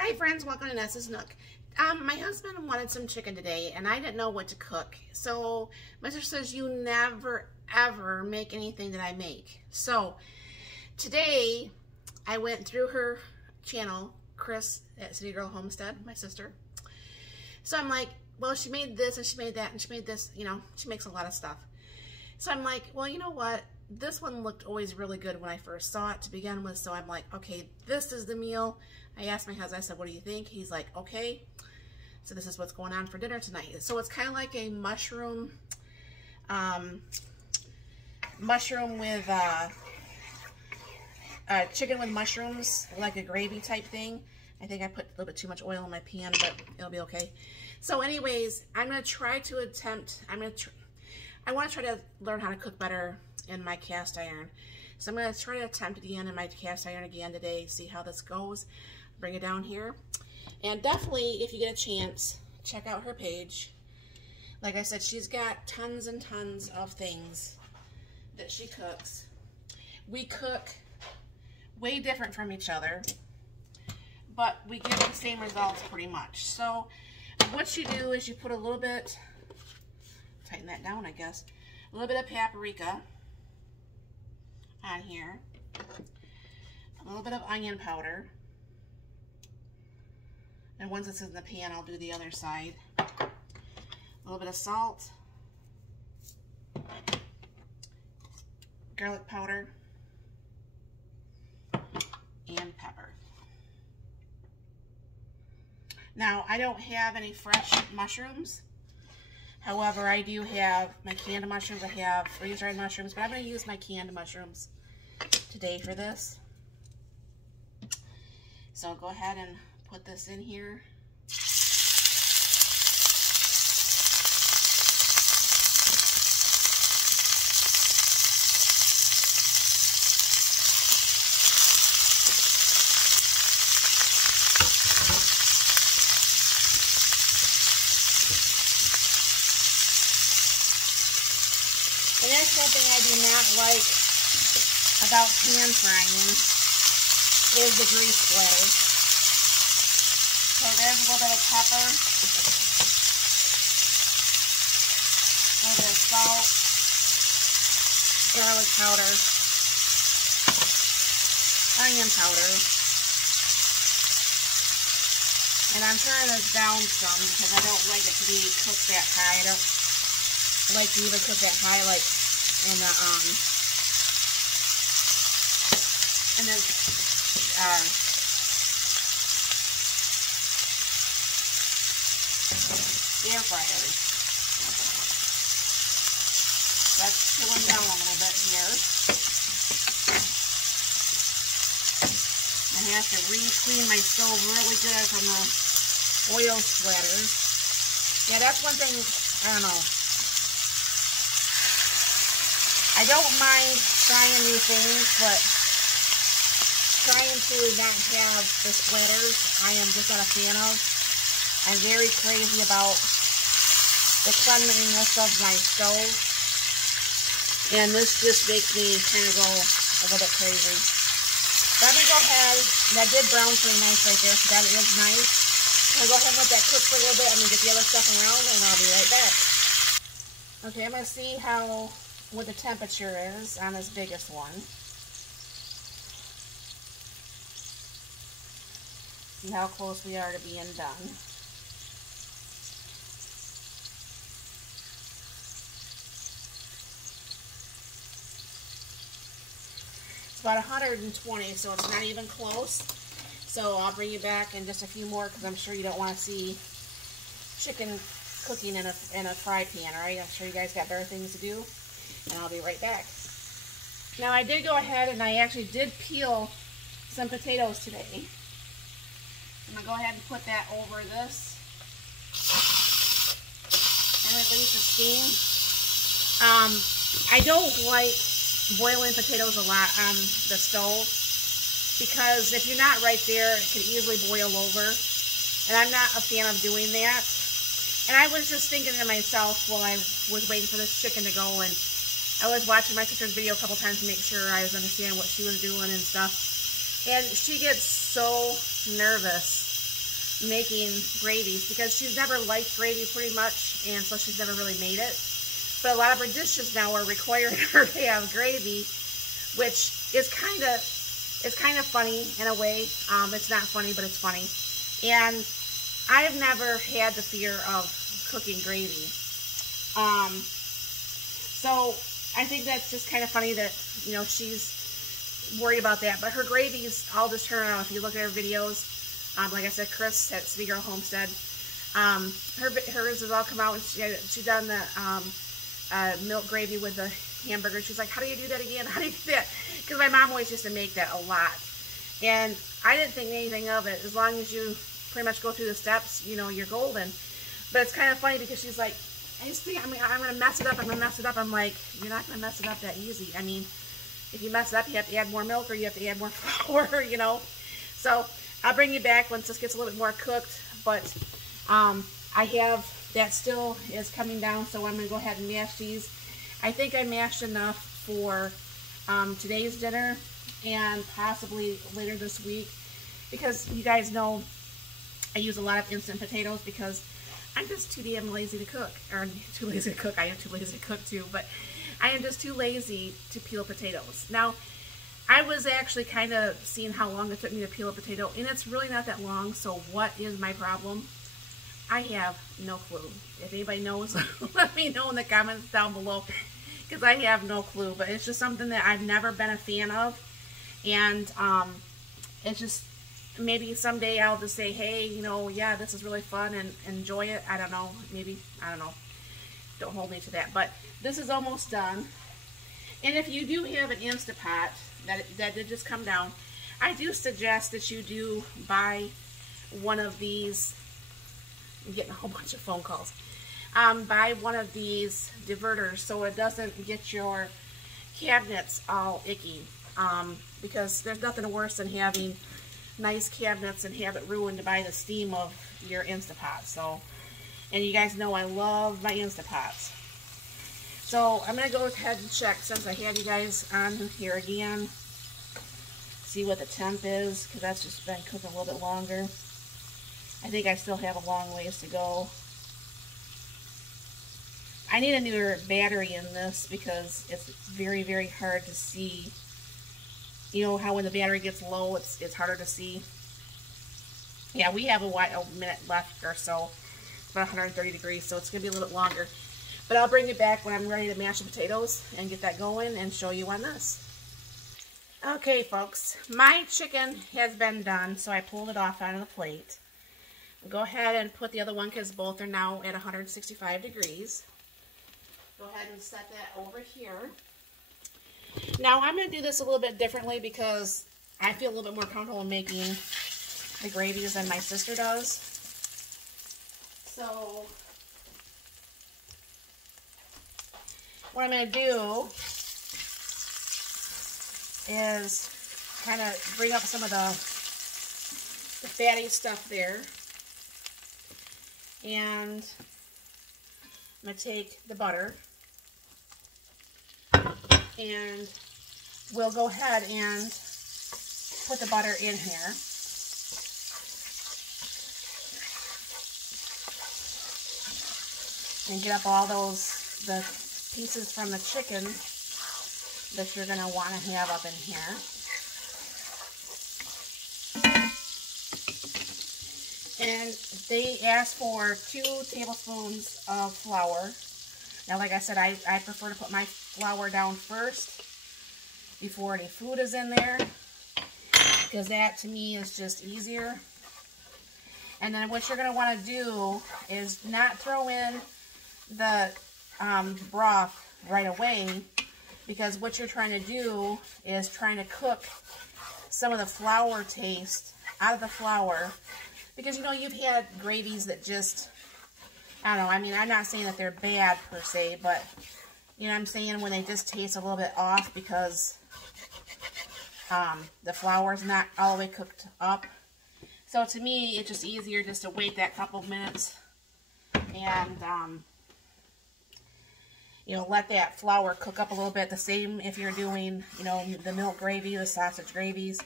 Hi friends, welcome to Nessa's Nook. My husband wanted some chicken today and I didn't know what to cook. So my sister says you never ever make anything that I make. So today I went through her channel, Kris at City Girl Homestead, my sister. So I'm like, well, she made this and she made that and she made this, you know, she makes a lot of stuff. So I'm like, well, you know what? This one looked always really good when I first saw it to begin with. So I'm like, okay, this is the meal. I asked my husband, I said, what do you think? He's like, okay. So this is what's going on for dinner tonight. So it's kind of like a mushroom with chicken with mushrooms, like a gravy type thing. I think I put a little bit too much oil in my pan, but it'll be okay. So anyways, I'm going to try to attempt, I want to try to learn how to cook better in my cast iron. So I'm going to try to attempt it again in my cast iron again today, see how this goes. Bring it down here. And definitely, if you get a chance, check out her page. Like I said, she's got tons and tons of things that she cooks. We cook way different from each other, but we get the same results pretty much. So what you do is you put a little bit, tighten that down I guess, a little bit of paprika on here, a little bit of onion powder, and once it's in the pan I'll do the other side, a little bit of salt, garlic powder, and pepper. Now I don't have any fresh mushrooms. However, I do have my canned mushrooms. I have freeze-dried mushrooms, but I'm going to use my canned mushrooms today for this. So I'll go ahead and put this in here. And that's one thing I do not like about pan frying is the grease splatter. So there's a little bit of pepper, a little bit of salt, garlic powder, onion powder, and I'm turning this down some because I don't like it to be cooked that high. I don't like to even cook that high, like in the air fryer. That's cooling down a little bit here. I have to re-clean my stove really good from the oil splatters. Yeah, that's one thing, I don't know. I don't mind trying new things, but trying to not have the splatters, I am just not a fan of. I'm very crazy about the cleanliness of my stove, and this just makes me kind of go a little bit crazy. Let me go ahead, that did brown pretty nice right there, so that is nice. I'm going to go ahead and let that cook for a little bit. I'm going to get the other stuff around, and I'll be right back. Okay, I'm going to see what the temperature is on this biggest one. See how close we are to being done. It's about 120, so it's not even close. So I'll bring you back in just a few more because I'm sure you don't want to see chicken cooking in a fry pan, right? I'm sure you guys got better things to do. And I'll be right back. Now I did go ahead and I actually did peel some potatoes today. I'm going to go ahead and put that over this and release the steam. I don't like boiling potatoes a lot on the stove because if you're not right there, it can easily boil over. And I'm not a fan of doing that. And I was just thinking to myself while I was waiting for this chicken to go, and I was watching my sister's video a couple times to make sure I was understanding what she was doing and stuff. And she gets so nervous making gravies because she's never liked gravy pretty much, and so she's never really made it. But a lot of her dishes now are requiring her to have gravy, which is kind of funny in a way. It's not funny, but it's funny. And I've never had the fear of cooking gravy. So I think that's just kind of funny that, you know, she's worried about that. But her gravies all just turn around. If you look at her videos, like I said, Kris at City Girl Homestead, hers has all come out, and she done the milk gravy with the hamburger. She's like, how do you do that again? How do you do that? Because my mom always used to make that a lot. And I didn't think anything of it. As long as you pretty much go through the steps, you know, you're golden. But it's kind of funny because she's like, I just think, I'm going to mess it up. I'm going to mess it up. I'm like, you're not going to mess it up that easy. I mean, if you mess it up, you have to add more milk or you have to add more flour, you know. So I'll bring you back once this gets a little bit more cooked. But I have, that still is coming down, so I'm going to go ahead and mash these. I think I mashed enough for today's dinner and possibly later this week, because you guys know I use a lot of instant potatoes because I'm just too damn lazy to cook. Or too lazy to cook. I am too lazy to cook too, but I am just too lazy to peel potatoes. Now, I was actually kind of seeing how long it took me to peel a potato, and it's really not that long. So what is my problem? I have no clue. If anybody knows, let me know in the comments down below, because I have no clue. But it's just something that I've never been a fan of, and it's just, maybe someday I'll just say, hey, you know, yeah, this is really fun and enjoy it. I don't know. Maybe, I don't know. Don't hold me to that. But this is almost done. And if you do have an Instapot that did just come down, I do suggest that you do buy one of these. I'm getting a whole bunch of phone calls. Buy one of these diverters so it doesn't get your cabinets all icky. Because there's nothing worse than having nice cabinets and have it ruined by the steam of your Instapot. So, and you guys know I love my Instapots. So I'm going to go ahead and check, since I have you guys on here again, see what the temp is, because that's just been cooking a little bit longer. I think I still have a long ways to go. I need a newer battery in this because it's very, very hard to see. You know how when the battery gets low, it's harder to see. Yeah, we have a minute left or so. It's about 130 degrees, so it's going to be a little bit longer. But I'll bring it back when I'm ready to mash the potatoes and get that going and show you on this. Okay, folks, my chicken has been done, so I pulled it off out of the plate. Go ahead and put the other one, because both are now at 165 degrees. Go ahead and set that over here. Now, I'm going to do this a little bit differently because I feel a little bit more comfortable making the gravies than my sister does. So, what I'm going to do is kind of bring up some of the fatty stuff there. And I'm going to take the butter, and we'll go ahead and put the butter in here. And get up all the pieces from the chicken that you're going to want to have up in here. And they asked for 2 tablespoons of flour. Now, like I said, I prefer to put my flour down first before any food is in there, because that to me is just easier. And then what you're going to want to do is not throw in the broth right away, because what you're trying to do is trying to cook some of the flour taste out of the flour. Because, you know, you've had gravies that just, I don't know, I mean, I'm not saying that they're bad per se, but, you know, I'm saying when they just taste a little bit off because the flour's not all the way cooked up. So to me, it's just easier just to wait that couple of minutes and, you know, let that flour cook up a little bit. The same if you're doing, you know, the milk gravy, the sausage gravies.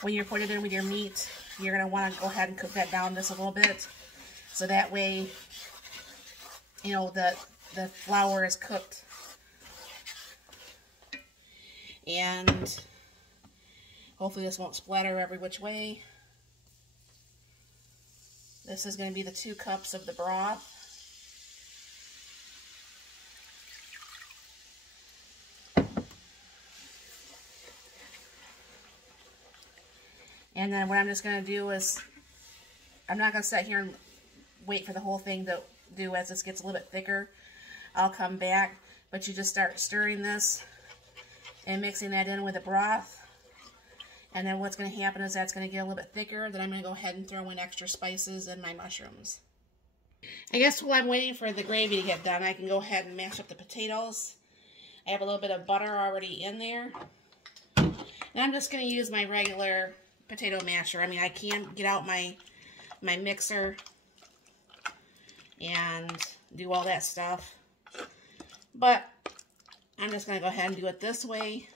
When you're putting it in with your meat, you're going to want to go ahead and cook that down just a little bit. So that way, you know, the flour is cooked. And hopefully this won't splatter every which way. This is going to be the 2 cups of the broth. And then what I'm just going to do is, I'm not going to sit here and wait for the whole thing to do as this gets a little bit thicker. I'll come back, but you just start stirring this and mixing that in with the broth. And then what's going to happen is that's going to get a little bit thicker. Then I'm going to go ahead and throw in extra spices and my mushrooms. I guess while I'm waiting for the gravy to get done, I can go ahead and mash up the potatoes. I have a little bit of butter already in there. And I'm just going to use my regular potato masher. I mean, I can get out my mixer and do all that stuff, but I'm just going to go ahead and do it this way.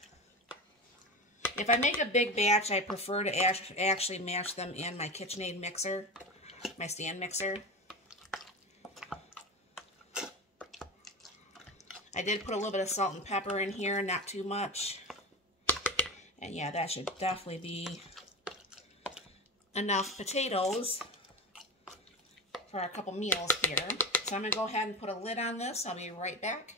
If I make a big batch, I prefer to actually mash them in my KitchenAid mixer, my stand mixer. I did put a little bit of salt and pepper in here, not too much. And yeah, that should definitely be enough potatoes for a couple meals here. So I'm going to go ahead and put a lid on this. I'll be right back.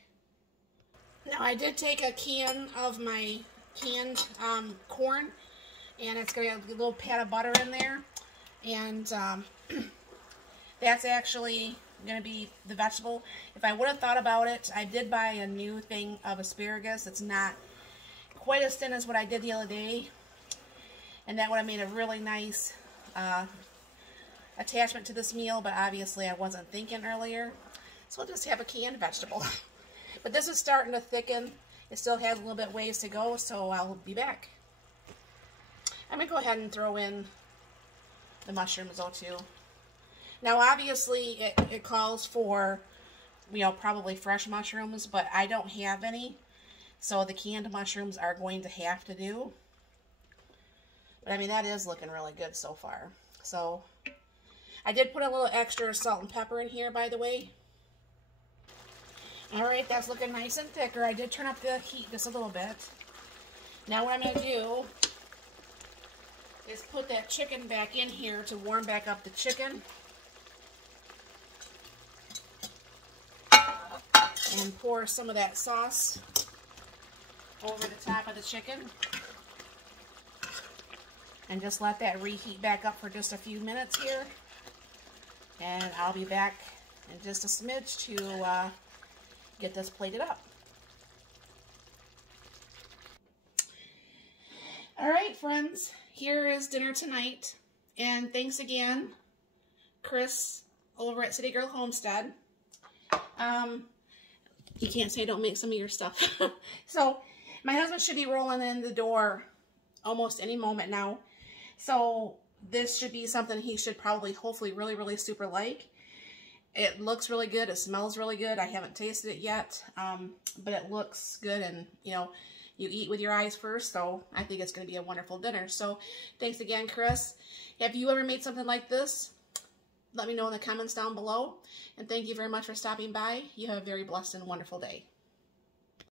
Now I did take a can of my canned corn, and it's going to have a little pat of butter in there. And that's actually going to be the vegetable. If I would have thought about it, I did buy a new thing of asparagus. It's not quite as thin as what I did the other day. And that would have made a really nice attachment to this meal, but obviously I wasn't thinking earlier. So we'll just have a canned vegetable. But this is starting to thicken. It still has a little bit ways to go, so I'll be back. I'm going to go ahead and throw in the mushrooms though too. Now obviously it calls for, you know, probably fresh mushrooms, but I don't have any. So the canned mushrooms are going to have to do. But I mean, that is looking really good so far. So I did put a little extra salt and pepper in here, by the way. Alright, that's looking nice and thicker. I did turn up the heat just a little bit. Now what I'm going to do is put that chicken back in here to warm back up the chicken. And pour some of that sauce over the top of the chicken. And just let that reheat back up for just a few minutes here. And I'll be back in just a smidge to get this plated up. Alright friends, here is dinner tonight. And thanks again, Kris over at City Girl Homestead. You can't say don't make some of your stuff. So, my husband should be rolling in the door almost any moment now. So, this should be something he should probably, hopefully, really, really super like. It looks really good. It smells really good. I haven't tasted it yet, but it looks good. And, you know, you eat with your eyes first, so I think it's going to be a wonderful dinner. So, thanks again, Kris. Have you ever made something like this? Let me know in the comments down below. And thank you very much for stopping by. You have a very blessed and wonderful day.